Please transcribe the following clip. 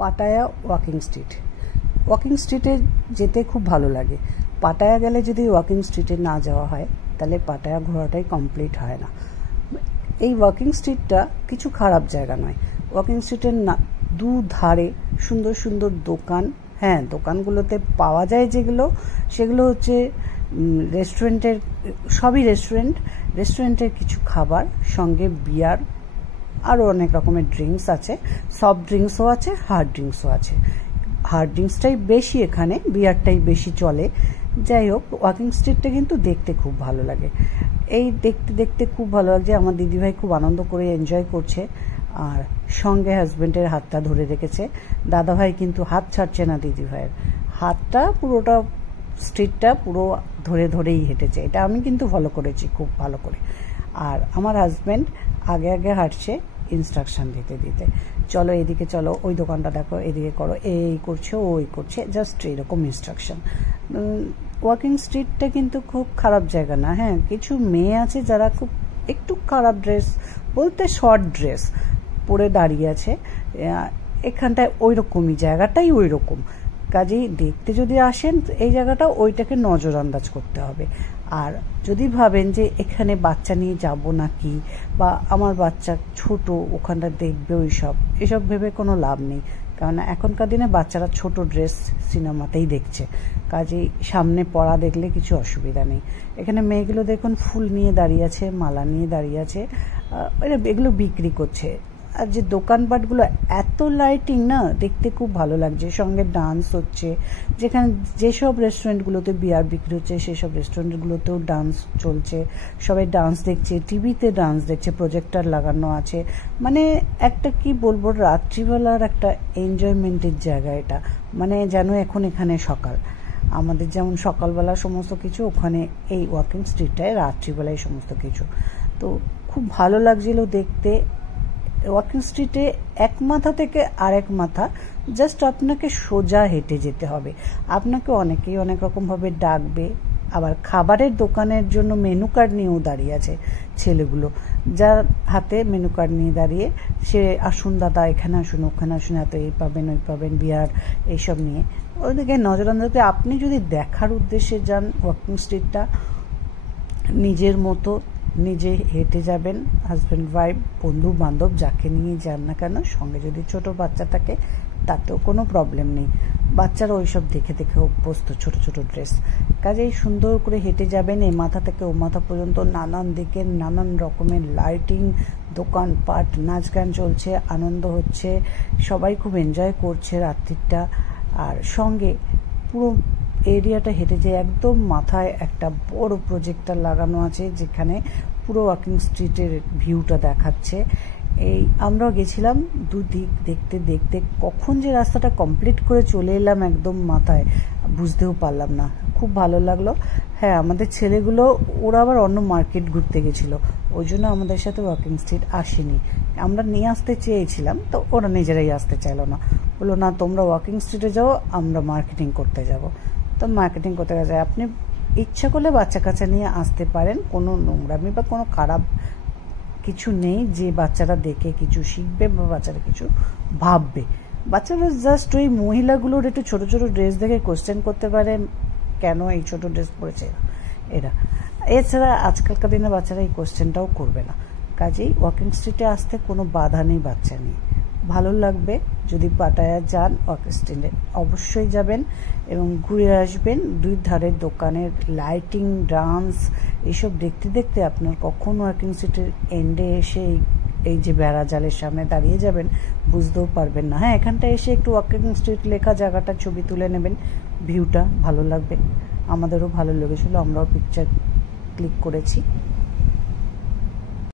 Pattaya walking street. Walking স্ট্রিটে যেতে খুব ভালো লাগে। পাটায়া গেলে যদি ওয়াকিং স্ট্রিটে না যাওয়া হয় তাহলে পাটায়া ঘোরাটাই কমপ্লিট হয় না। এই ওয়াকিং স্ট্রিটটা কিছু খারাপ জায়গা নয়। ওয়াকিং স্ট্রিটের দুধারে সুন্দর সুন্দর দোকান, হ্যাঁ দোকানগুলোতে পাওয়া যায় যেগুলো, সেগুলো হচ্ছে রেস্টুরেন্টের, সবই রেস্টুরেন্টের কিছু খাবার, সঙ্গে বিয়ার, আরও অনেক রকমের ড্রিঙ্কস আছে। সফট ড্রিঙ্কসও আছে, হার্ড ড্রিঙ্কসও আছে। হার্ড ড্রিঙ্কসটাই বেশি এখানে, বিয়ারটাই বেশি চলে। যাই হোক, ওয়াকিং স্ট্রিটটা কিন্তু দেখতে খুব ভালো লাগে। এই দেখতে দেখতে খুব ভালো লাগছে। আমার দিদিভাই খুব আনন্দ করে এনজয় করছে, আর সঙ্গে হাজব্যান্ডের হাতটা ধরে রেখেছে। দাদাভাই কিন্তু হাত ছাড়ছে না দিদিভাইয়ের, হাতটা পুরোটা স্ট্রিটটা পুরো ধরে ধরেই হেঁটেছে। এটা আমি কিন্তু ফলো করেছি খুব ভালো করে। আর আমার হাজব্যান্ড আগে আগে হাঁটছে ইনস্ট্রাকশন দিতে দিতে, চলো এদিকে চলো, ওই দোকানটা দেখো, এদিকে করো, এই করছে ওই করছে, জাস্ট এরকম ইনস্ট্রাকশন। ওয়াকিং স্ট্রিটটা কিন্তু খুব খারাপ জায়গা না। হ্যাঁ, কিছু মেয়ে আছে যারা খুব একটু খারাপ ড্রেস বলতে শর্ট ড্রেস পরে দাঁড়িয়ে আছে এখানটায়। ওই রকমই জায়গাটাই ওই রকম। কাজেই দেখতে যদি আসেন এই জায়গাটা, ওইটাকে নজরআন্দাজ করতে হবে। আর যদি ভাবেন যে এখানে বাচ্চা নিয়ে যাব নাকি, বা আমার বাচ্চা ছোট ওখানটা দেখবে এসব ভেবে কোনো লাভ নেই। কারণ এখনকার দিনে বাচ্চারা ছোট ড্রেস সিনেমাতেই দেখছে, কাজেই সামনে পড়া দেখলে কিছু অসুবিধা নেই। এখানে মেয়েগুলো দেখুন ফুল নিয়ে দাঁড়িয়ে আছে, মালা নিয়ে দাঁড়িয়ে আছে, এগুলো বিক্রি করছে। আর যে দোকানপাটগুলো এত লাইটিং না, দেখতে খুব ভালো লাগছে। সঙ্গে ডান্স হচ্ছে, যেখানে যেসব রেস্টুরেন্টগুলোতে বিয়ার বিক্রি হচ্ছে সেসব রেস্টুরেন্টগুলোতেও ডান্স চলছে। সবাই ডান্স দেখছে, টিভিতে ডান্স দেখছে, প্রজেক্টর লাগানো আছে। মানে একটা কি বলবো, রাত্রিবেলার একটা এনজয়মেন্টের জায়গা এটা। মানে যেন এখন এখানে সকাল, আমাদের যেমন সকালবেলা সমস্ত কিছু, ওখানে এই ওয়াকিং স্ট্রিটটায় রাত্রিবেলায় সমস্ত কিছু। তো খুব ভালো লাগছিল দেখতে। ওয়াকিং স্ট্রিটে এক মাথা থেকে আরেক মাথা জাস্ট আপনাকে সোজা হেঁটে যেতে হবে। আপনাকে অনেকেই অনেক রকমভাবে ডাকবে। আবার খাবারের দোকানের জন্য মেনু কার্ড নিয়েও দাঁড়িয়ে আছে ছেলেগুলো, যার হাতে মেনু কার্ড নিয়ে দাঁড়িয়ে, সে আসুন দাদা এখানে আসুন, ওখানে আসুন, এত এই পাবেন ওই পাবেন, বিয়ার এইসব নিয়ে। ওইদিকে নজরআন্দাজে আপনি যদি দেখার উদ্দেশ্যে যান ওয়াকিং স্ট্রিটটা, নিজের মতো নিজে হেঁটে যাবেন, হাজব্যান্ড ওয়াইফ বন্ধু বান্ধব যাকে নিয়ে যান না কেন, সঙ্গে যদি ছোট বাচ্চা থাকে তাতেও কোনো প্রবলেম নেই। বাচ্চারা ওইসব দেখে দেখে অভ্যস্ত, ছোট ছোট ড্রেস। কাজেই সুন্দর করে হেঁটে যাবেন, এ মাথা থেকে ও মাথা পর্যন্ত নানান দিকে নানান রকমের লাইটিং, দোকানপাট, নাচ গান চলছে, আনন্দ হচ্ছে, সবাই খুব এনজয় করছে রাত্রিটা। আর সঙ্গে পুরো এরিয়াটা হেঁটে যায়, একদম মাথায় একটা বড় প্রজেক্টর লাগানো আছে যেখানে পুরো ওয়াকিং স্ট্রিটের ভিউটা দেখাচ্ছে। এই আমরাও গেছিলাম, দুদিক দেখতে দেখতে কখন যে রাস্তাটা কমপ্লিট করে চলে এলাম একদম মাথায়, বুঝতেও পারলাম না। খুব ভালো লাগলো। হ্যাঁ, আমাদের ছেলেগুলো ওরা আবার অন্য মার্কেট ঘুরতে গেছিলো, ওই জন্য আমাদের সাথে ওয়াকিং স্ট্রিট আসেনি। আমরা নিয়ে আসতে চেয়েছিলাম, তো ওরা নিজেরাই আসতে চাইলো না, বললো না তোমরা ওয়াকিং স্ট্রিটে যাও, আমরা মার্কেটিং করতে যাব। তো মার্কেটিং করতে গেছে, আপনি ইচ্ছা করলে বাচ্চা কাচ্চা নিয়ে আসতে পারেন, কোনো নোংরামি বা কোনো খারাপ কিছু নেই যে বাচ্চারা দেখে কিছু শিখবে বা বাচ্চারা কিছু ভাববে। বাচ্চারা জাস্ট ওই মহিলাগুলোর একটু ছোট ছোট ড্রেস দেখে কোশ্চেন করতে পারে, কেন এই ছোট ড্রেস পরেছে এরা। এছাড়া আজকালকার দিনে বাচ্চারা এই কোশ্চেনটাও করবে না। কাজেই ওয়াকিং স্ট্রিটে আসতে কোনো বাধা নেই, বাচ্চা নেই। ভালো লাগবে। যদি পাটায়া যান ওয়াকিং স্ট্রিটে অবশ্যই যাবেন এবং ঘুরে আসবেন। দুই ধারের দোকানের লাইটিং, ডান্স এইসব দেখতে দেখতে আপনার কখন ওয়াকিং স্ট্রিটের এন্ডে এসে এই যে বেড়া জালের সামনে দাঁড়িয়ে যাবেন বুঝতেও পারবেন না। হ্যাঁ, এখানটা এসে একটু ওয়াকিং স্ট্রিট লেখা জায়গাটা ছবি তুলে নেবেন, ভিউটা ভালো লাগবে। আমাদেরও ভালো লেগেছিলো, আমরাও পিকচার ক্লিক করেছি।